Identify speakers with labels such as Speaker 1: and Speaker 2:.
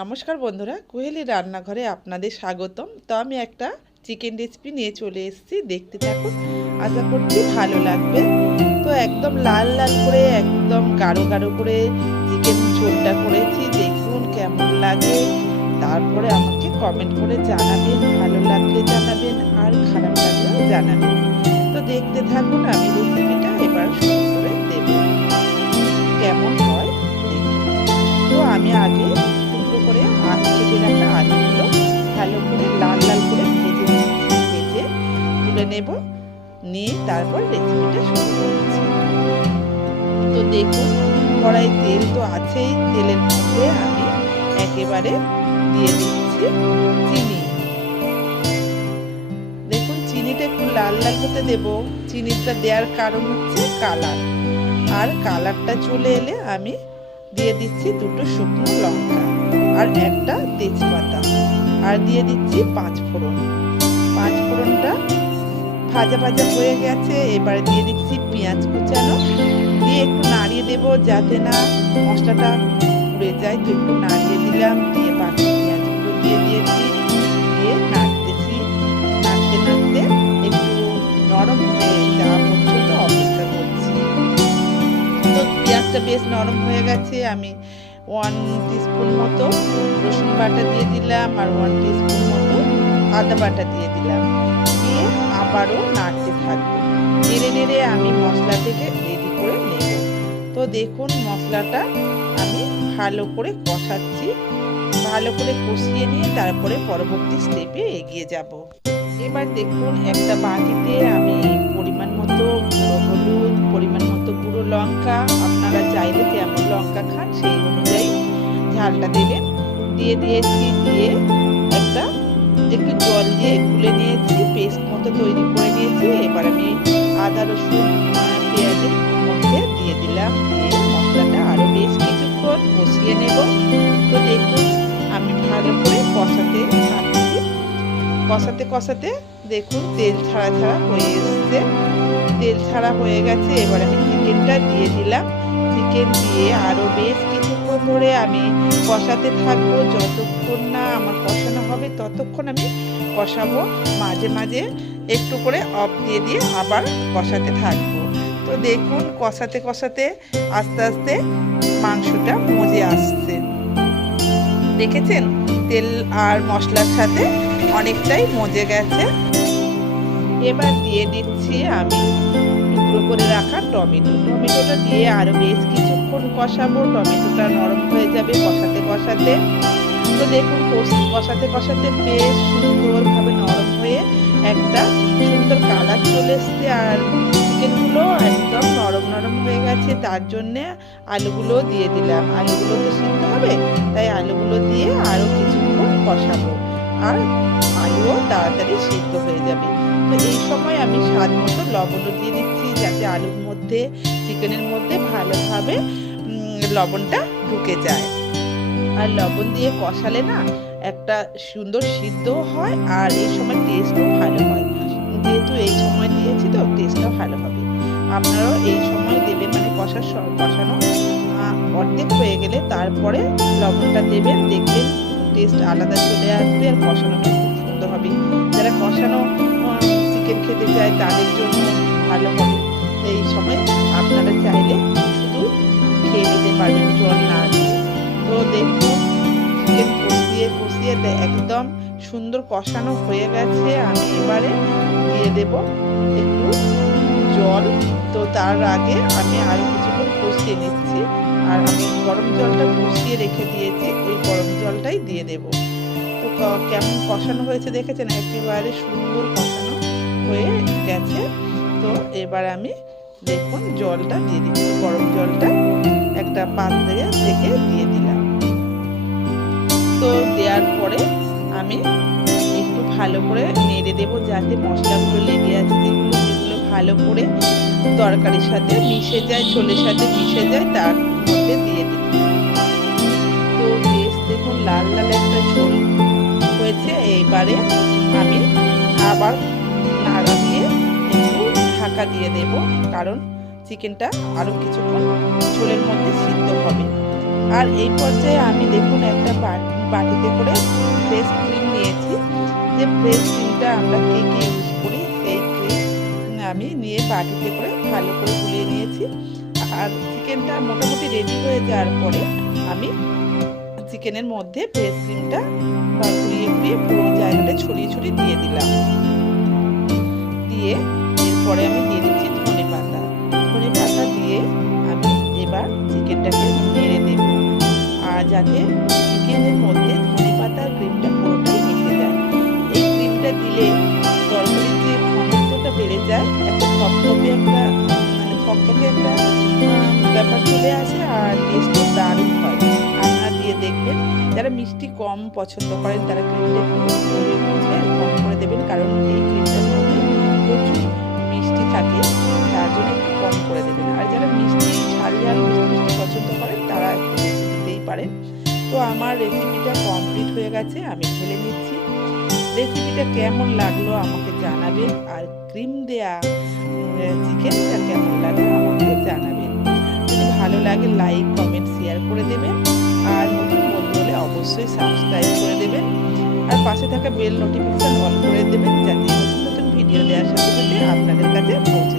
Speaker 1: নমস্কার বন্ধুরা, কোহেলি রান্নাঘরে আপনাদের স্বাগতম। তো আমি একটা চিকেন রেসিপি নিয়ে চলে এসেছি, দেখতে থাকুন, আশা করছি ভালো লাগবে। তো একদম লাল লাল করে, একদম গাঢ় গাঢ় করে চিকেন ঝোলটা করেছি, দেখুন কেমন লাগে। তারপরে আমাকে কমেন্ট করে জানাবেন, ভালো লাগলে জানাবেন, আর খারাপ লাগলেও জানাবেন। তো দেখতে থাকুন, আমি রেসিপিটা তুলে নেব, নিয়ে তারপর রেসিপিটা শুরু করছি। তো দেখুন কড়াই তেল তো আছেই, তেলের মধ্যে আমি একেবারে দিয়ে দিচ্ছি চিনি। দেখুন, চিনিটা একটু লাল লাল হতে দেব। চিনিটা দেওয়ার কারণ হচ্ছে কালার। আর কালারটা চলে এলে আমি দিয়ে দিচ্ছি দুটো শুকনো লঙ্কা আর একটা তেজপাতা। আর দিয়ে দিচ্ছি পাঁচ ফোড়ন পাঁচ ফোড়নটা ভাজা ভাজা হয়ে গেছে, এবারে দিয়ে দিচ্ছি পেঁয়াজ কুচানো। দিয়ে একটু নাড়িয়ে দেব যাতে না মশলাটা পুড়ে যায়। তো একটু নাড়িয়ে দিলাম, দিয়ে বাকি পেঁয়াজগুলো দিয়ে দিয়েছি। দিয়ে নাড়তেছি নাড়তে নাড়তে একটু নরম হয়ে যাওয়া পর্যন্ত অপেক্ষা করছি। পেঁয়াজটা বেশ নরম হয়ে গেছে, আমি ওয়ান টিস্পুন মতো রসুন বাটা দিয়ে দিলাম আর ওয়ান টিস্পুন মতো আদা বাটা দিয়ে দিলাম। দিয়ে আবারও নাড়তে থাকব। নেড়ে নেড়ে আমি মশলাটাকে রেডি করে নেব। তো দেখুন মশলাটা আমি ভালো করে কষাচ্ছি। ভালো করে কষিয়ে নিয়ে তারপরে পরবর্তী স্টেপে এগিয়ে যাব। এবার দেখুন একটা বাটিতে আমি পরিমাণ মতো হলুদ, পরিমাণ মতো গুঁড়ো লঙ্কা, আপনারা চাইলে যেমন লঙ্কা খান সেই অনুযায়ী ঝালটা দেবেন। দিয়ে দিয়েছি দিয়ে দিয়ে গুলে নিয়েছি পেস্ট মতো তৈরি করে নিয়েছি। এবার আমি আদা, রসুন পেঁয়াজের মধ্যে দিয়ে দিলাম। দিয়ে মশলাটা আরও বেশ কিছুক্ষণ কষিয়ে নেব। তো দেখুন, আমি ভালো করে কষাতে থাকছি। কষাতে কষাতে দেখুন, তেল ছাড়া ছাড়া হয়ে এসছে। তেল ছাড়া হয়ে গেছে, এবার আমি চিকেনটা দিয়ে দিলাম। চিকেন দিয়ে আরও বেশ কিছুক্ষণ ধরে আমি কষাতে থাকব। যতক্ষণ না আমার কষানো হবে, ততক্ষণ আমি কষাবো মাঝে মাঝে একটু করে অফ দিয়ে দিয়ে আবার কষাতে থাকব। তো দেখুন, কষাতে কষাতে আস্তে আস্তে মাংসটা মজে আসছে। দেখেছেন? তেল আর মশলার সাথে অনেকটাই মজে গেছে। এবার দিয়ে দিচ্ছি আমি টুকরো করে রাখা টমেটো। টমেটোটা দিয়ে আরও বেশ কিছুক্ষণ কষাবো। টমেটোটা নরম হয়ে যাবে কষাতে কষাতে। তো দেখুন কষ- কষাতে কষাতে বেশ হয়ে একটা সুন্দর কালার চলে এসছে আর চিকেনগুলো একদম নরম নরম হয়ে গেছে। তার জন্যে আলুগুলো দিয়ে দিলাম। আলুগুলো তো সিদ্ধ হবে, তাই আলুগুলো দিয়ে আরও কিছুক্ষণ কষাবো। আর আলুও তাড়াতাড়ি সিদ্ধ হয়ে যাবে। তো এই সময় আমি স্বাদ মতো লবণও দিয়ে দিচ্ছি, যাতে আলুর মধ্যে চিকেনের মধ্যে ভালোভাবে লবণটা ঢুকে যায়। আর লবণ দিয়ে কষালে না একটা সুন্দর সিদ্ধ হয় আর এই সময় টেস্টও ভালো হয়। যেহেতু এই সময় দিয়েছি তো টেস্টটা ভালো হবে। আপনারাও এই সময় দেবেন মানে কষার স- কষানো অর্ধেক হয়ে গেলে তারপরে লবণটা দেবেন, দেখবেন টেস্ট আলাদা চলে আসবে আর কষানোটা খুব সুন্দর হবে। যারা কষানো চিকেন খেতে চায় তাদের জন্য একদম সুন্দর কষানো হয়ে গেছে। আমি এবারে দিয়ে দেব একটু জল। তো তার আগে আমি আরও কিছুক্ষণ কষিয়ে নিচ্ছি। আর আমি গরম জলটা কষিয়ে রেখে দিয়েছি। ওই গরম জলটাই দিয়ে দেব। তো কেমন কষানো হয়েছে দেখেছেন? একেবারে সুন্দর কষানো হয়ে গেছে। তো এবার আমি দেখুন জলটা দিয়ে দিচ্ছি। গরম জলটা একটা পাত্রে থেকে দিয়ে তো দেওয়ার পরে আমি একটু ভালো করে নেড়ে দেবো যাতে মশলাগুলো লেগে আছে, যেগুলো সেগুলো ভালো করে তরকারির সাথে মিশে যায়, ঝোলের সাথে মিশে যায়, তার মধ্যে দিয়ে দিই তো বেশ দেখুন লাল লাল একটা ঝোল হয়েছে, এইবারে আমি আবার নাড়া দিয়ে একটু ঢাকা দিয়ে দেব, কারণ চিকেনটা আরও কিছুক্ষণ ঝোলের মধ্যে সিদ্ধ হবে। আর এই পর্যায়ে আমি দেখুন একটা বা- বাটিতে করে ফ্রেশ ক্রিম নিয়েছি। যে ফ্রেশ ক্রিমটা আমরা কেকে ইউজ করি, সেই ক্রিম আমি নিয়ে বাটিতে করে ভালো করে গুলিয়ে নিয়েছি। আর চিকেনটা মোটামুটি রেডি হয়ে যাওয়ার পরে আমি চিকেনের মধ্যে ফ্রেশ ক্রিমটা ঘুরিয়ে ঘুরিয়ে পুরো জায়গাটা ছড়িয়ে ছড়িয়ে দিয়ে দিলাম। দিয়ে এরপরে আমি দিয়ে দিচ্ছি ধনে পাতা। ধনে পাতা দিয়ে আমি এবার চিকেনটাকে নেড়ে দেব। আর যাতে যারা মিষ্টি কম পছন্দ করেন, তারা ক্রিমটা কম করে দেবেন, কারণ এই ক্রিমটার মধ্যে প্রচুর মিষ্টি থাকে, তার জন্য একটু কম করে দেবেন। আর যারা মিষ্টি ঝাল ঝাল মিষ্টি মিষ্টি পছন্দ করেন, তারা একটু বেশি দিতেই পারেন। তো আমার রেসিপিটা কমপ্লিট হয়ে গেছে, আমি ঢেলে নিচ্ছি। রেসিপিটা কেমন লাগল আমাকে জানাবেন, আর ক্রিম দেয়া চিকেনটা কেমন লাগল আমাকে জানাবেন। যদি ভালো লাগে লাইক কমেন্ট শেয়ার করে দেবেন। আর অবশ্যই সাবস্ক্রাইব করে দেবেন আর পাশে থাকা বেল নোটিফিকেশান অন করে দেবেন যাতে নতুন নতুন ভিডিও দেওয়ার সাথে সাথে আপনাদের কাছে পৌঁছে